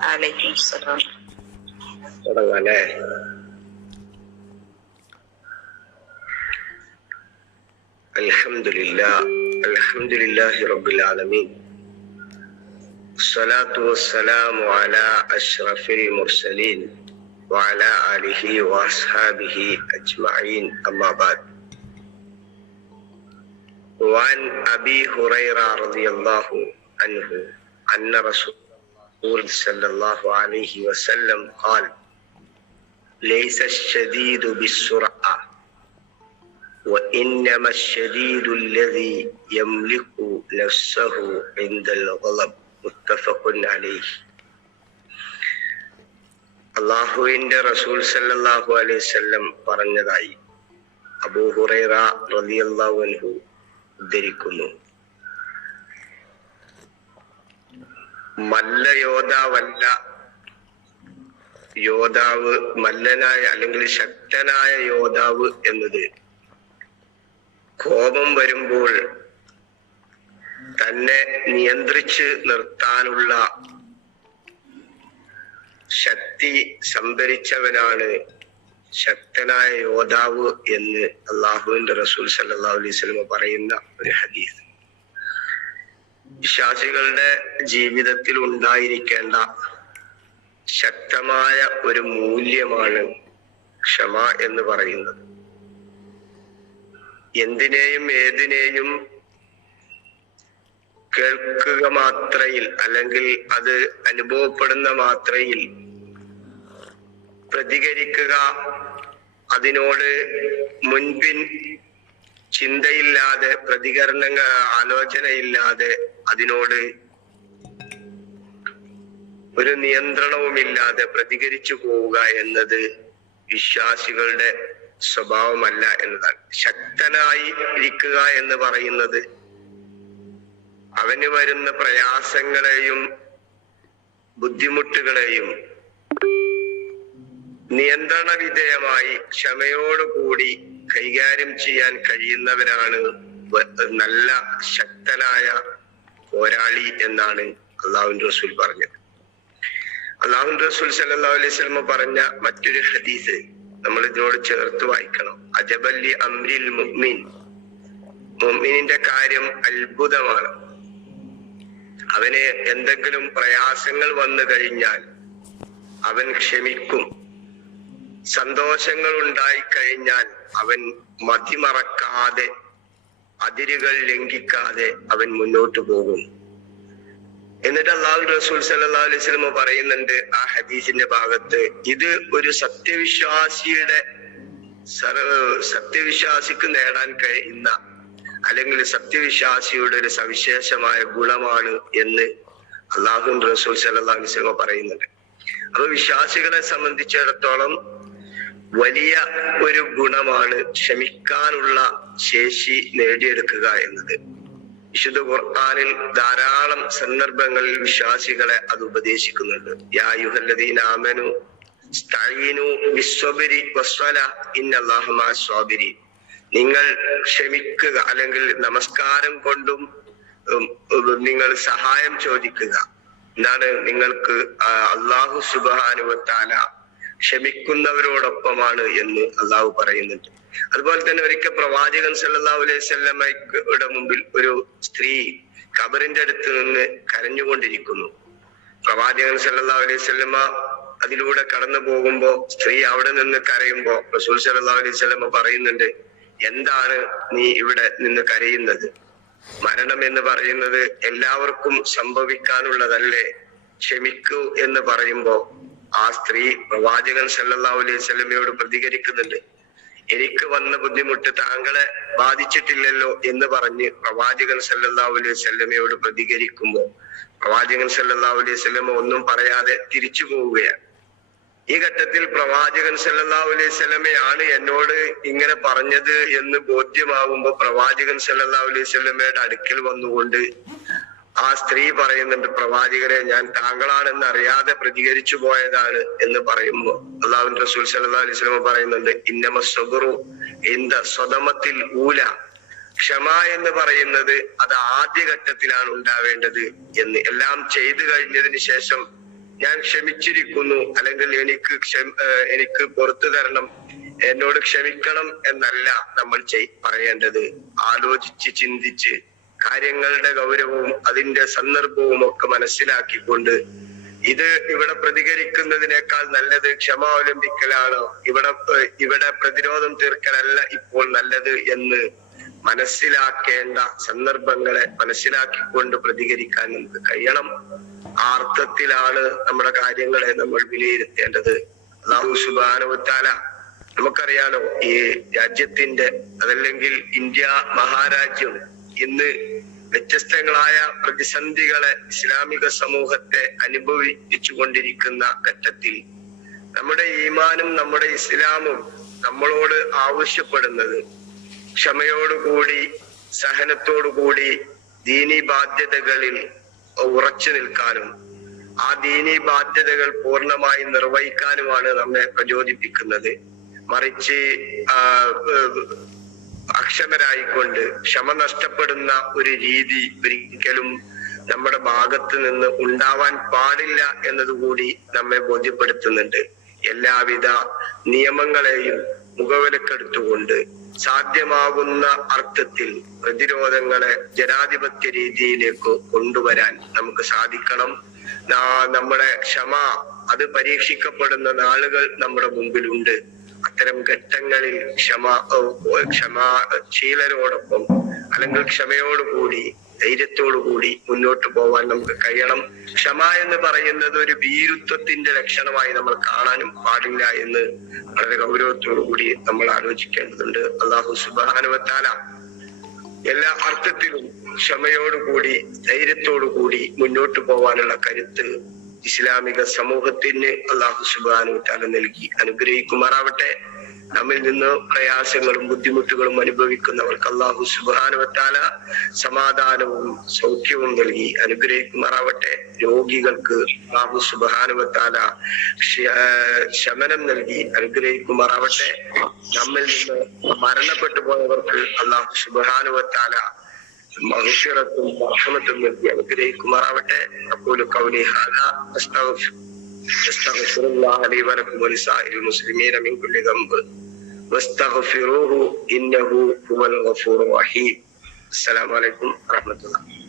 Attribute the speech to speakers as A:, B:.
A: عليكم السلام.
B: السلام عليكم. الحمد لله الحمد لله رب العالمين. والصلاة والسلام على أشرف المرسلين وعلى آله وأصحابه أجمعين أما بعد. وعن أبي هريرة رضي الله عنه أن رسول الله صلى الله عليه وسلم قال ليس الشديد بالسرعة وإنما الشديد الذي يملك نفسه عند الغضب متفق عليه അള്ളാഹുവിന്റെ റസൂൽ സല്ലല്ലാഹു അലൈഹി വസല്ലം പറഞ്ഞതായി അബൂ ഹുറൈറ റളിയല്ലാഹു അൻഹു ഉദ്ധരിക്കുന്നു മല്ല യോദ്ധാവല്ല. യോദ്ധാവ് മല്ലനായ അല്ലെങ്കിൽ ശക്തനായ യോദ്ധാവ് എന്നത് കോപം വരുമ്പോൾ തന്നെ നിയന്ത്രിച്ച് നിർത്താനുള്ള ശക്തി സംഭരിച്ചവനാണ് ശക്തനായ യോദ്ധാവ് എന്ന് അള്ളാഹുവിന്റെ റസൂൽ സല്ലാ അലൈഹി പറയുന്ന ഒരു ഹദീസ്. വിശ്വാസികളുടെ ജീവിതത്തിൽ ഉണ്ടായിരിക്കേണ്ട ശക്തമായ ഒരു മൂല്യമാണ് ക്ഷമ എന്ന് പറയുന്നത്. എന്തിനേയും ഏതിനേയും കേൾക്കുക മാത്രയിൽ അല്ലെങ്കിൽ അത് അനുഭവപ്പെടുന്ന മാത്രയിൽ പ്രതികരിക്കുക അതിനോട് മുൻപിൻ ചിന്തയില്ലാതെ പ്രതികരണങ്ങൾ ആലോചനയില്ലാതെ അതിനോട് ഒരു നിയന്ത്രണവുമില്ലാതെ പ്രതികരിച്ചു പോവുക എന്നത് വിശ്വാസികളുടെ സ്വഭാവമല്ല എന്നതാണ്. ശക്തനായി ഇരിക്കുക എന്ന് പറയുന്നത് അവന് വരുന്ന പ്രയാസങ്ങളെയും ബുദ്ധിമുട്ടുകളെയും നിയന്ത്രണ വിധേയമായി ക്ഷമയോടുകൂടി കൈകാര്യം ചെയ്യാൻ കഴിയുന്നവരാണ് നല്ല ശക്തനായ പോരാളി എന്നാണ് അള്ളാഹുൻ റസൂൽ പറഞ്ഞത്. അള്ളാഹുൻ റസൂൽ സല്ലാ അലൈഹി സ്വലമ പറഞ്ഞ മറ്റൊരു ഹദീസ് നമ്മൾ ഇതിനോട് ചേർത്ത് വായിക്കണം. അജബല്ലി അമ്രിൽ മുഅ്മിൻ. മുഹ്മിനിന്റെ കാര്യം അത്ഭുതമാണ്. അവന് എന്തെങ്കിലും പ്രയാസങ്ങൾ വന്നു കഴിഞ്ഞാൽ അവൻ ക്ഷമിക്കും. സന്തോഷങ്ങൾ ഉണ്ടായി കഴിഞ്ഞാൽ അവൻ മതിമറക്കാതെ അതിരുകൾ ലംഘിക്കാതെ അവൻ മുന്നോട്ട് പോകും. എന്നിട്ട് അള്ളാഹു റസൂൽ സല്ലല്ലാഹു അലൈഹി വസല്ലം പറയുന്നുണ്ട് ആ ഹദീസിന്റെ ഭാഗത്ത് ഇത് ഒരു സത്യവിശ്വാസിയുടെ സത്യവിശ്വാസിക്ക് നേടാൻ കഴിയുന്ന അല്ലെങ്കിൽ സത്യവിശ്വാസിയുടെ ഒരു സവിശേഷമായ ഗുണമാണ് എന്ന് അള്ളാഹു റസൂൽ സല്ലാ അലൈഹി വസല്ലം പറയുന്നുണ്ട്. അപ്പൊ വിശ്വാസികളെ സംബന്ധിച്ചിടത്തോളം വലിയ ഒരു ഗുണമാണ് ക്ഷമിക്കാനുള്ള ശേഷി നേടിയെടുക്കുക എന്നത്. വിശുദ്ധ ഖുർആാനിൽ ധാരാളം സന്ദർഭങ്ങളിൽ വിശ്വാസികളെ അത് ഉപദേശിക്കുന്നുണ്ട്. യാ യുഹല്ലദീന ആമനു നിങ്ങൾ ക്ഷമിക്കുക അല്ലെങ്കിൽ നമസ്കാരം കൊണ്ടും നിങ്ങൾ സഹായം ചോദിക്കുക. എന്താണ് നിങ്ങൾക്ക് അള്ളാഹു സുബാനുവത്താല ക്ഷമിക്കുന്നവരോടൊപ്പമാണ് എന്ന് അള്ളാഹു പറയുന്നുണ്ട്. അതുപോലെ തന്നെ ഒരിക്കൽ പ്രവാചകൻ സല്ലല്ലാഹു അലൈഹി വസല്ലമയുടെ മുമ്പിൽ ഒരു സ്ത്രീ ഖബറിന്റെ അടുത്ത് നിന്ന് കരഞ്ഞുകൊണ്ടിരിക്കുന്നു. പ്രവാചകൻ സല്ലല്ലാഹു അലൈഹി വസല്ലമ അതിലൂടെ കടന്നു പോകുമ്പോ സ്ത്രീ അവിടെ നിന്ന് കരയുമ്പോ റസൂൽ സല്ലാ അലൈഹി വസല്ലമ പറയുന്നുണ്ട് എന്താണ് നീ ഇവിടെ നിന്ന് കരയുന്നത്? മരണം എന്ന് പറയുന്നത് എല്ലാവർക്കും സംഭവിക്കാനുള്ളതല്ലേ? ക്ഷമിക്കൂ എന്ന് പറയുമ്പോ ആ സ്ത്രീ പ്രവാചകൻ സല്ലല്ലാഹു അലൈഹി വസല്ലമയോട് പ്രതികരിക്കുന്നുണ്ട്. എനിക്ക് വന്ന ബുദ്ധിമുട്ട് താങ്കളെ ബാധിച്ചിട്ടില്ലല്ലോ എന്ന് പറഞ്ഞ് പ്രവാചകൻ സല്ലല്ലാഹു അലൈഹി വസല്ലമയോട് പ്രതികരിക്കുമ്പോ പ്രവാചകൻ സല്ലല്ലാഹു അലൈഹി വസല്ലമ ഒന്നും പറയാതെ തിരിച്ചു പോവുകയാണ്. ഈ ഘട്ടത്തിൽ പ്രവാചകൻ സല്ലല്ലാഹു അലൈഹി വസല്ലമയാണ് എന്നോട് ഇങ്ങനെ പറഞ്ഞത് എന്ന് ബോധ്യമാവുമ്പോ പ്രവാചകൻ സല്ലല്ലാഹു അലൈഹി വസല്ലമയുടെ അടുക്കൽ വന്നുകൊണ്ട് ആ സ്ത്രീ പറയുന്നുണ്ട് പ്രവാചകരെ ഞാൻ താങ്കളാണെന്ന് അറിയാതെ പ്രതികരിച്ചു പോയതാണ് എന്ന് പറയുമ്പോ അള്ളാഹുവിൻ റസൂൽ സല്ലാ അലൈഹി സ്വലമ പറയുന്നുണ്ട് ഇന്നമ സബറു ഇന്ത സ്വതമത്തിൽ ഊല. ക്ഷമ എന്ന് പറയുന്നത് അത് ആദ്യഘട്ടത്തിലാണ് ഉണ്ടാവേണ്ടത് എന്ന്. എല്ലാം ചെയ്തു കഴിഞ്ഞതിന് ശേഷം ഞാൻ ക്ഷമിച്ചിരിക്കുന്നു അല്ലെങ്കിൽ എനിക്ക് എനിക്ക് പുറത്തു തരണം എന്നോട് ക്ഷമിക്കണം എന്നല്ല നമ്മൾ പറയേണ്ടത്. ആലോചിച്ച് ചിന്തിച്ച് കാര്യങ്ങളുടെ ഗൗരവവും അതിന്റെ സന്ദർഭവും ഒക്കെ മനസ്സിലാക്കിക്കൊണ്ട് ഇത് ഇവിടെ പ്രതികരിക്കുന്നതിനേക്കാൾ നല്ലത് ക്ഷമ അവലംബിക്കലാണ്. ഇവിടെ ഇവിടെ പ്രതിരോധം തീർക്കലല്ല ഇപ്പോൾ നല്ലത് എന്ന് മനസ്സിലാക്കേണ്ട സന്ദർഭങ്ങളെ മനസ്സിലാക്കിക്കൊണ്ട് പ്രതികരിക്കാൻ നമുക്ക് കഴിയണം. ആ അർത്ഥത്തിലാണ് നമ്മുടെ കാര്യങ്ങളെ നമ്മൾ വിലയിരുത്തേണ്ടത്. അള്ളാഹു സുബാനുവത്താല നമുക്കറിയാലോ ഈ രാജ്യത്തിന്റെ അതല്ലെങ്കിൽ ഇന്ത്യ മഹാരാജ്യം ഇന്ന് വ്യത്യസ്തങ്ങളായ പ്രതിസന്ധികളെ ഇസ്ലാമിക സമൂഹത്തെ അനുഭവിച്ചു കൊണ്ടിരിക്കുന്ന ഘട്ടത്തിൽ നമ്മുടെ ഈമാനും നമ്മുടെ ഇസ്ലാമും നമ്മളോട് ആവശ്യപ്പെടുന്നത് ക്ഷമയോടുകൂടി സഹനത്തോടുകൂടി ദീനി ബാധ്യതകളിൽ ഉറച്ചു നിൽക്കാനും ആ ദീനി ബാധ്യതകൾ പൂർണമായി നിർവഹിക്കാനുമാണ് നമ്മെ പ്രചോദിപ്പിക്കുന്നത്. മറിച്ച് അക്ഷമരായിക്കൊണ്ട് ക്ഷമ നഷ്ടപ്പെടുന്ന ഒരു രീതി ഒരിക്കലും നമ്മുടെ ഭാഗത്ത് നിന്ന് ഉണ്ടാവാൻ പാടില്ല എന്നതുകൂടി നമ്മെ ബോധ്യപ്പെടുത്തുന്നുണ്ട്. എല്ലാവിധ നിയമങ്ങളെയും മുഖവിലക്കെടുത്തുകൊണ്ട് സാധ്യമാകുന്ന അർത്ഥത്തിൽ പ്രതിരോധങ്ങളെ ജനാധിപത്യ രീതിയിലേക്ക് കൊണ്ടുവരാൻ നമുക്ക് സാധിക്കണം. നമ്മുടെ ക്ഷമ അത് പരീക്ഷിക്കപ്പെടുന്ന നാളുകൾ നമ്മുടെ മുമ്പിലുണ്ട്. അത്തരം ഘട്ടങ്ങളിൽ ക്ഷമ ക്ഷമാ ക്ഷമാശീലരോടൊപ്പം അല്ലെങ്കിൽ ക്ഷമയോടുകൂടി ധൈര്യത്തോടുകൂടി മുന്നോട്ട് പോവാൻ നമുക്ക് കഴിയണം. ക്ഷമ എന്ന് പറയുന്നത് ഒരു ഭീരുത്വത്തിന്റെ ലക്ഷണമായി നമ്മൾ കാണാനും പാടില്ല എന്ന് വളരെ ഗൗരവത്തോടു കൂടി നമ്മൾ ആലോചിക്കേണ്ടതുണ്ട്. അള്ളാഹു സുബാനുവത്താല എല്ലാ അർത്ഥത്തിലും ക്ഷമയോടുകൂടി ധൈര്യത്തോടുകൂടി മുന്നോട്ട് പോവാനുള്ള കരുത്ത് ഇസ്ലാമിക സമൂഹത്തിന് അള്ളാഹു സുബാനുത്താല താല നൽകി. അനുഗ്രഹിക്കുമാറാവട്ടെ. നമ്മിൽ നിന്ന് പ്രയാസങ്ങളും ബുദ്ധിമുട്ടുകളും അനുഭവിക്കുന്നവർക്ക് അള്ളാഹു സുബാനുവത്താല സമാധാനവും സൗഖ്യവും നൽകി. അനുഗ്രഹിക്കുമാറാവട്ടെ. രോഗികൾക്ക് അള്ളാഹു സുബാനുവത്താല ശമനം നൽകി. അനുഗ്രഹിക്കുമാറാവട്ടെ. നമ്മിൽ നിന്ന് മരണപ്പെട്ടു പോയവർക്ക് അള്ളാഹു സുബാനുവത്താല മഹുഷിറത്തും റഹ്മത്തും നൽകി അനുഗ്രഹിക്കുമാറാവട്ടെ അപ്പോലും കൗലി ഹാല അസ്തഗ്ഫിർ أستغفر الله لي ولكم ولسائر المسلمين من كل ذنب واستغفروه إنه هو الغفور الرحيم السلام عليكم ورحمة الله